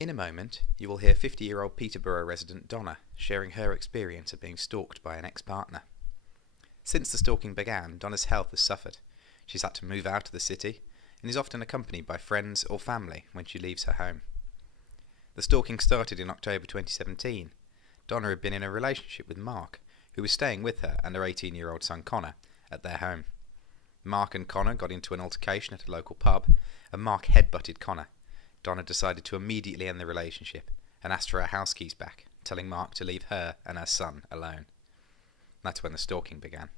In a moment, you will hear 50-year-old Peterborough resident Donna sharing her experience of being stalked by an ex-partner. Since the stalking began, Donna's health has suffered. She's had to move out of the city and is often accompanied by friends or family when she leaves her home. The stalking started in October 2017. Donna had been in a relationship with Mark, who was staying with her and her 18-year-old son Connor at their home. Mark and Connor got into an altercation at a local pub, and Mark headbutted Connor. Donna decided to immediately end the relationship and asked for her house keys back, telling Mark to leave her and her son alone. That's when the stalking began.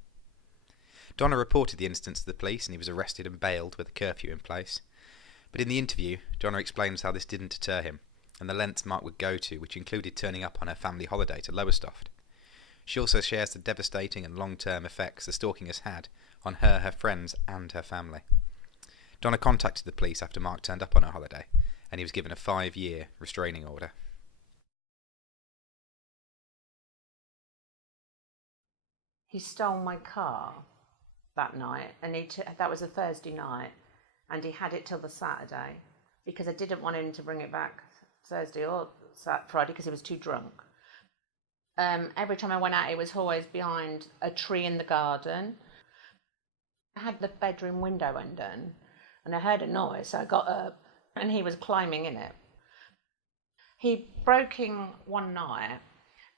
Donna reported the incident to the police and he was arrested and bailed with a curfew in place. But in the interview, Donna explains how this didn't deter him and the lengths Mark would go to, which included turning up on her family holiday to Lowestoft. She also shares the devastating and long-term effects the stalking has had on her, her friends and her family. Donna contacted the police after Mark turned up on her holiday and he was given a 5-year restraining order. He stole my car that night, and that was a Thursday night, and he had it till the Saturday because I didn't want him to bring it back Thursday or Friday because he was too drunk. Every time I went out, it was always behind a tree in the garden. I had the bedroom window undone, and I heard a noise, so I got up, and he was climbing in it. He broke in one night,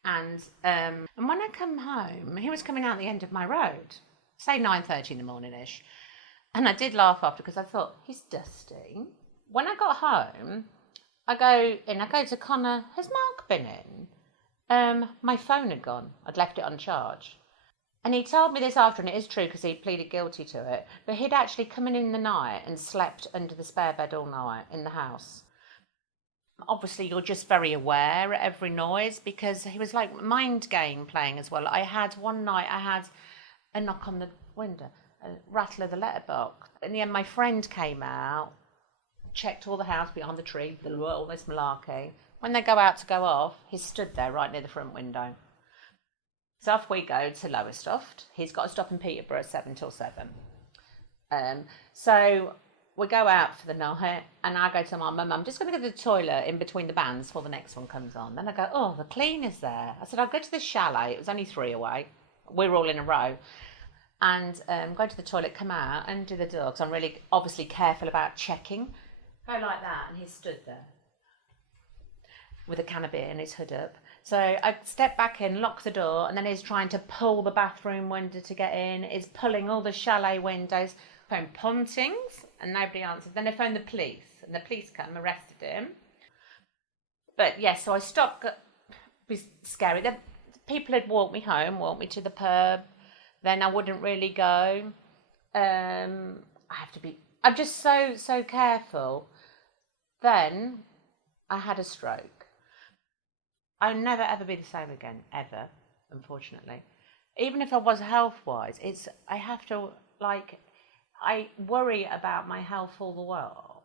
and when I come home, he was coming out the end of my road, say 9:30 in the morning-ish. And I did laugh after because I thought, he's dusty. When I got home, I go to Connor, has Mark been in? My phone had gone. I'd left it on charge. And he told me this after, and it is true because he pleaded guilty to it, but he'd actually come in the night and slept under the spare bed all night in the house. Obviously, you're just very aware at every noise because he was like mind game playing as well. One night I had a knock on the window, a rattle of the letterbox. In the end, my friend came out, checked all the house behind the tree, all this malarkey. When they go out to go off, he stood there right near the front window. So off we go to Lowestoft. He's got to stop in Peterborough 7 till 7. So we go out for the night, and I go to my mum, I'm just going to go to the toilet in between the bands before the next one comes on. Then I go, oh, the cleaner's there. I said, I'll go to the chalet. It was only 3 away. We were all in a row. And go to the toilet, come out, and do the door, because I'm really obviously careful about checking. Go like that, and he stood there with a can of beer and his hood up. So I stepped back in, locked the door, and then he's trying to pull the bathroom window to get in. He's pulling all the chalet windows. Phoned Pontings, and nobody answered. Then they phoned the police, and the police came, arrested him. But yes, so I stopped. It was scary. The people had walked me home, walked me to the pub. Then I wouldn't really go. I'm just so careful. Then I had a stroke. I'll never ever be the same again, ever, unfortunately. Even if I was health-wise, I worry about my health all the while.